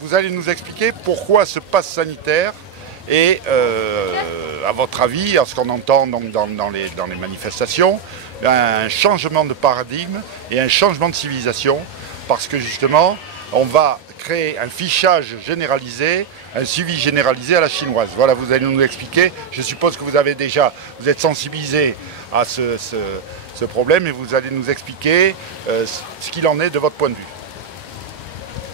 vous allez nous expliquer pourquoi ce pass sanitaire est, à votre avis, à ce qu'on entend dans les manifestations, un changement de paradigme et un changement de civilisation, parce que justement, on va créer un fichage généralisé, un suivi généralisé à la chinoise. Voilà, vous allez nous expliquer. Je suppose que vous êtes sensibilisé à ce problème et vous allez nous expliquer ce qu'il en est de votre point de vue.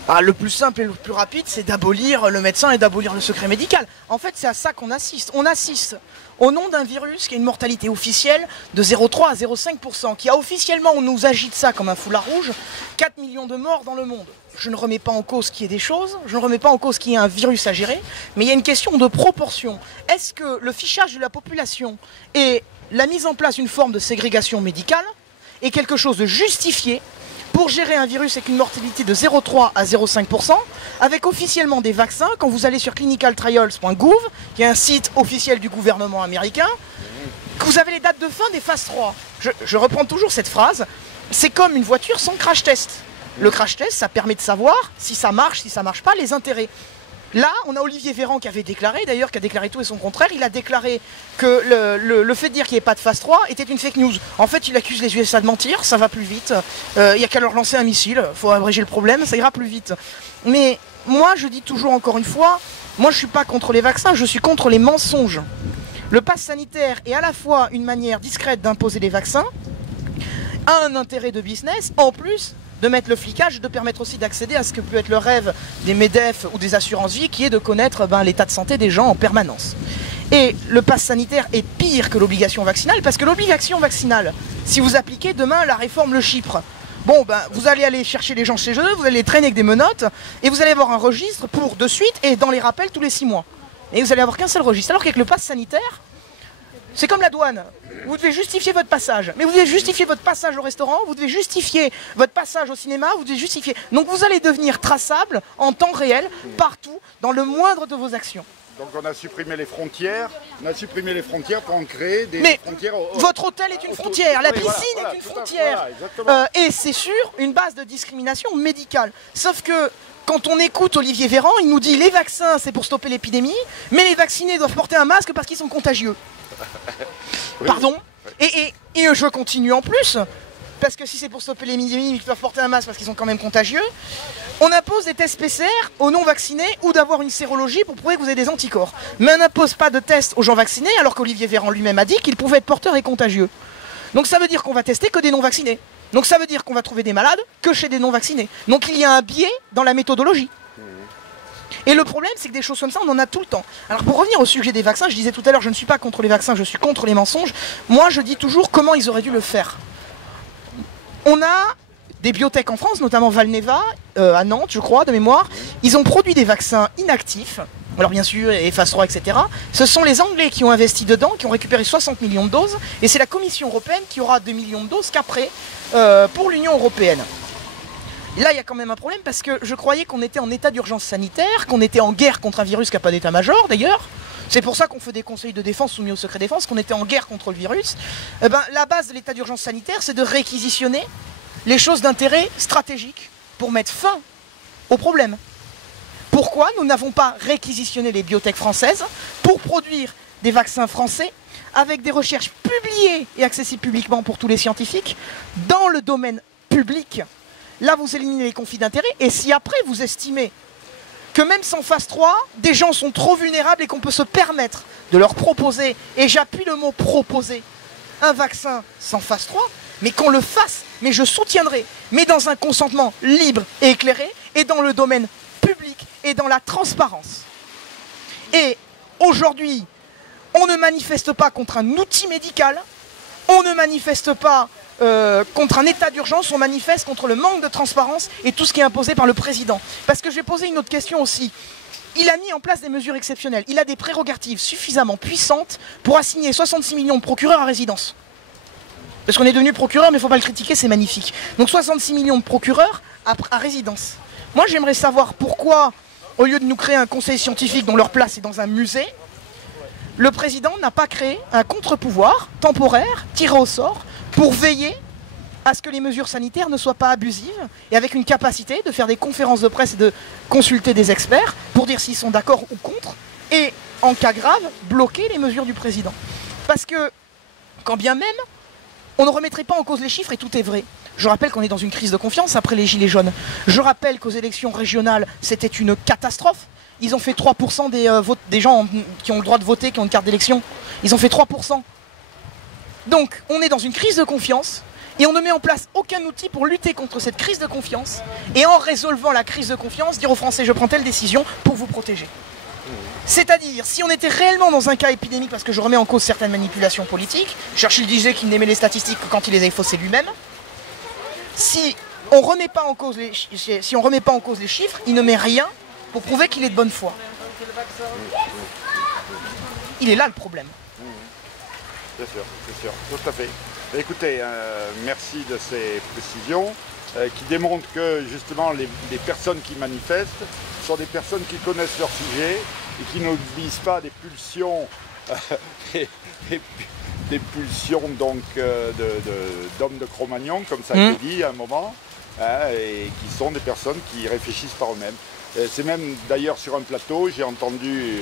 Ah, le plus simple et le plus rapide, c'est d'abolir le médecin et d'abolir le secret médical. En fait, c'est à ça qu'on assiste. On assiste au nom d'un virus qui a une mortalité officielle de 0,3 à 0,5%, qui a officiellement, on nous agite ça comme un foulard rouge, 4 millions de morts dans le monde. Je ne remets pas en cause qu'il y ait des choses, je ne remets pas en cause qu'il y ait un virus à gérer, mais il y a une question de proportion. Est-ce que le fichage de la population et la mise en place d'une forme de ségrégation médicale est quelque chose de justifié pour gérer un virus avec une mortalité de 0,3 à 0,5%, avec officiellement des vaccins, quand vous allez sur clinicaltrials.gov, qui est un site officiel du gouvernement américain, que vous avez les dates de fin des phases 3. Je reprends toujours cette phrase, c'est comme une voiture sans crash test. Le crash test, ça permet de savoir si ça marche pas, les intérêts. Là, on a Olivier Véran qui avait déclaré, d'ailleurs, qui a déclaré tout et son contraire. Il a déclaré que le fait de dire qu'il n'y ait pas de phase 3 était une fake news. En fait, il accuse les USA de mentir, ça va plus vite. Il n'y a qu'à leur lancer un missile, il faut abréger le problème, ça ira plus vite. Mais moi, je dis toujours encore une fois, moi je ne suis pas contre les vaccins, je suis contre les mensonges. Le pass sanitaire est à la fois une manière discrète d'imposer les vaccins, a un intérêt de business, en plus de mettre le flicage, de permettre aussi d'accéder à ce que peut être le rêve des MEDEF ou des assurances-vie, qui est de connaître l'état de santé des gens en permanence. Et le pass sanitaire est pire que l'obligation vaccinale, parce que l'obligation vaccinale, si vous appliquez demain la réforme Le Chypre, bon, vous allez aller chercher les gens chez eux, vous allez les traîner avec des menottes, et vous allez avoir un registre pour de suite, et dans les rappels tous les 6 mois. Et vous allez avoir qu'un seul registre. Alors qu'avec le pass sanitaire, c'est comme la douane. Vous devez justifier votre passage. Mais vous devez justifier votre passage au restaurant, vous devez justifier votre passage au cinéma, vous devez justifier. Donc vous allez devenir traçable en temps réel, partout, dans le moindre de vos actions. Donc on a supprimé les frontières, pour en créer des frontières. Votre hôtel est une frontière, la piscine est une frontière. Et c'est sûr, une base de discrimination médicale. Sauf que quand on écoute Olivier Véran, il nous dit les vaccins c'est pour stopper l'épidémie, mais les vaccinés doivent porter un masque parce qu'ils sont contagieux. Pardon. Et je continue en plus, parce que si c'est pour stopper l'épidémie, ils doivent porter un masque parce qu'ils sont quand même contagieux. On impose des tests PCR aux non-vaccinés ou d'avoir une sérologie pour prouver que vous avez des anticorps. Mais on n'impose pas de tests aux gens vaccinés, alors qu'Olivier Véran lui-même a dit qu'il pouvait être porteur et contagieux. Donc ça veut dire qu'on va tester que des non-vaccinés. Donc ça veut dire qu'on va trouver des malades que chez des non-vaccinés. Donc il y a un biais dans la méthodologie. Et le problème, c'est que des choses comme ça, on en a tout le temps. Alors pour revenir au sujet des vaccins, je disais tout à l'heure, je ne suis pas contre les vaccins, je suis contre les mensonges. Moi, je dis toujours comment ils auraient dû le faire. On a des biotech en France, notamment Valneva, à Nantes, je crois, de mémoire. Ils ont produit des vaccins inactifs. Alors bien sûr, et phase 3, etc. Ce sont les Anglais qui ont investi dedans, qui ont récupéré 60 millions de doses. Et c'est la Commission européenne qui aura 2 millions de doses qu'après pour l'Union européenne. Là, il y a quand même un problème parce que je croyais qu'on était en état d'urgence sanitaire, qu'on était en guerre contre un virus qui n'a pas d'état-major d'ailleurs. C'est pour ça qu'on fait des conseils de défense soumis au secret défense, qu'on était en guerre contre le virus. La base de l'état d'urgence sanitaire, c'est de réquisitionner les choses d'intérêt stratégique pour mettre fin au problème. Pourquoi nous n'avons pas réquisitionné les biotech françaises pour produire des vaccins français avec des recherches publiées et accessibles publiquement pour tous les scientifiques dans le domaine public? Là, vous éliminez les conflits d'intérêts. Et si après, vous estimez que même sans phase 3, des gens sont trop vulnérables et qu'on peut se permettre de leur proposer, et j'appuie le mot proposer, un vaccin sans phase 3, mais qu'on le fasse, mais je soutiendrai, mais dans un consentement libre et éclairé, et dans le domaine public, et dans la transparence. Et aujourd'hui, on ne manifeste pas contre un outil médical, on ne manifeste pas contre un état d'urgence, on manifeste contre le manque de transparence et tout ce qui est imposé par le président. Parce que je vais poser une autre question aussi. Il a mis en place des mesures exceptionnelles. Il a des prérogatives suffisamment puissantes pour assigner 66 millions de procureurs à résidence. Parce qu'on est devenu procureur, mais il ne faut pas le critiquer, c'est magnifique. Donc 66 millions de procureurs à résidence. Moi, j'aimerais savoir pourquoi, au lieu de nous créer un conseil scientifique dont leur place est dans un musée, le président n'a pas créé un contre-pouvoir temporaire, tiré au sort, pour veiller à ce que les mesures sanitaires ne soient pas abusives et avec une capacité de faire des conférences de presse et de consulter des experts pour dire s'ils sont d'accord ou contre et, en cas grave, bloquer les mesures du président. Parce que, quand bien même, on ne remettrait pas en cause les chiffres et tout est vrai. Je rappelle qu'on est dans une crise de confiance après les Gilets jaunes. Je rappelle qu'aux élections régionales, c'était une catastrophe. Ils ont fait 3% des gens qui ont le droit de voter, qui ont une carte d'élection. Ils ont fait 3%. Donc, on est dans une crise de confiance et on ne met en place aucun outil pour lutter contre cette crise de confiance. Et en résolvant la crise de confiance, dire aux Français, je prends telle décision pour vous protéger. C'est-à-dire, si on était réellement dans un cas épidémique, parce que je remets en cause certaines manipulations politiques, Churchill disait qu'il n'aimait les statistiques que quand il les avait faussées lui-même, si on ne remet pas en cause les chiffres, il ne met rien pour prouver qu'il est de bonne foi. Il est là le problème. C'est sûr, tout à fait. Écoutez, merci de ces précisions qui démontrent que justement les personnes qui manifestent sont des personnes qui connaissent leur sujet et qui n'obéissent pas à des pulsions, des pulsions donc d'hommes de Cro-Magnon, comme ça a été dit à un moment, et qui sont des personnes qui réfléchissent par eux-mêmes. C'est même d'ailleurs sur un plateau, j'ai entendu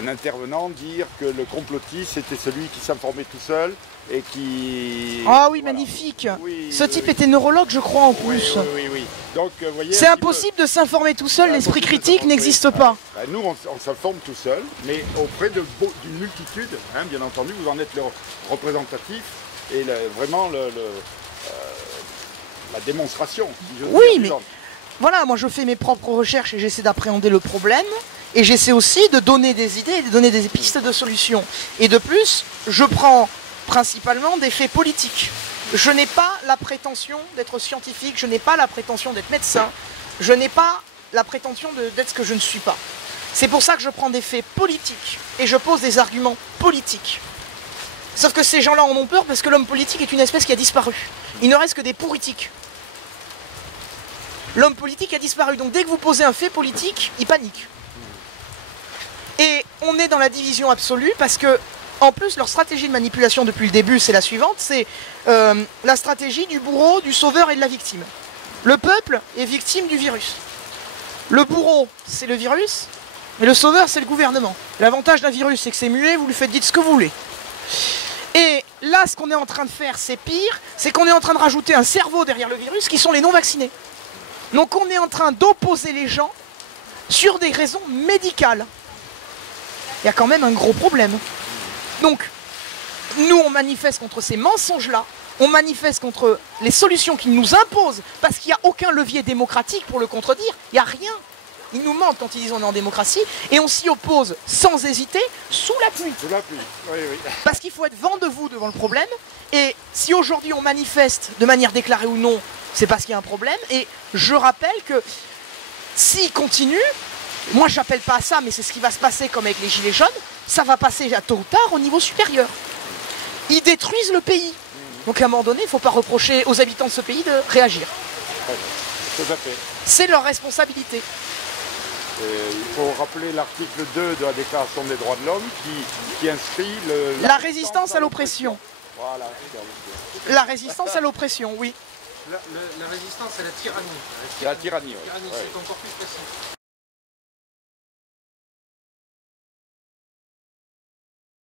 un intervenant dire que le complotiste c'était celui qui s'informait tout seul et qui... Ah oui, voilà. Magnifique. Oui, ce type était neurologue, je crois, en plus. Oui. Donc, voyez, c'est impossible de s'informer tout seul, l'esprit critique n'existe pas. Nous, on s'informe tout seul, mais auprès d'une multitude, hein, bien entendu, vous en êtes le représentatif et vraiment la démonstration. Si oui, mais voilà, moi je fais mes propres recherches et j'essaie d'appréhender le problème. Et j'essaie aussi de donner des idées, de donner des pistes de solutions. Et de plus, je prends principalement des faits politiques. Je n'ai pas la prétention d'être scientifique, je n'ai pas la prétention d'être médecin, je n'ai pas la prétention d'être ce que je ne suis pas. C'est pour ça que je prends des faits politiques et je pose des arguments politiques. Sauf que ces gens-là en ont peur parce que l'homme politique est une espèce qui a disparu. Il ne reste que des pourritiques. L'homme politique a disparu, donc dès que vous posez un fait politique, il panique. Et on est dans la division absolue parce que, en plus, leur stratégie de manipulation depuis le début, c'est la suivante, c'est la stratégie du bourreau, du sauveur et de la victime. Le peuple est victime du virus. Le bourreau, c'est le virus, mais le sauveur, c'est le gouvernement. L'avantage d'un virus, c'est que c'est muet, vous lui faites dire ce que vous voulez. Et là, ce qu'on est en train de faire, c'est pire, c'est qu'on est en train de rajouter un cerveau derrière le virus, qui sont les non-vaccinés. Donc on est en train d'opposer les gens sur des raisons médicales. Il y a quand même un gros problème. Donc, nous, on manifeste contre ces mensonges-là, on manifeste contre les solutions qu'ils nous imposent, parce qu'il n'y a aucun levier démocratique pour le contredire, il n'y a rien. Ils nous mentent quand ils disent on est en démocratie, et on s'y oppose sans hésiter, sous la pluie. Sous la pluie, oui. Parce qu'il faut être vent debout devant le problème, et si aujourd'hui on manifeste de manière déclarée ou non, c'est parce qu'il y a un problème, et je rappelle que s'ils continuent, moi je n'appelle pas à ça, mais c'est ce qui va se passer comme avec les Gilets jaunes, ça va passer tôt ou tard au niveau supérieur. Ils détruisent le pays. Donc à un moment donné, il ne faut pas reprocher aux habitants de ce pays de réagir. Tout à fait. C'est leur responsabilité. Il faut rappeler l'article 2 de la Déclaration des droits de l'homme qui inscrit la résistance à l'oppression. Voilà. La résistance à l'oppression, oui. La résistance à la tyrannie. La tyrannie, oui. C'est encore plus précis.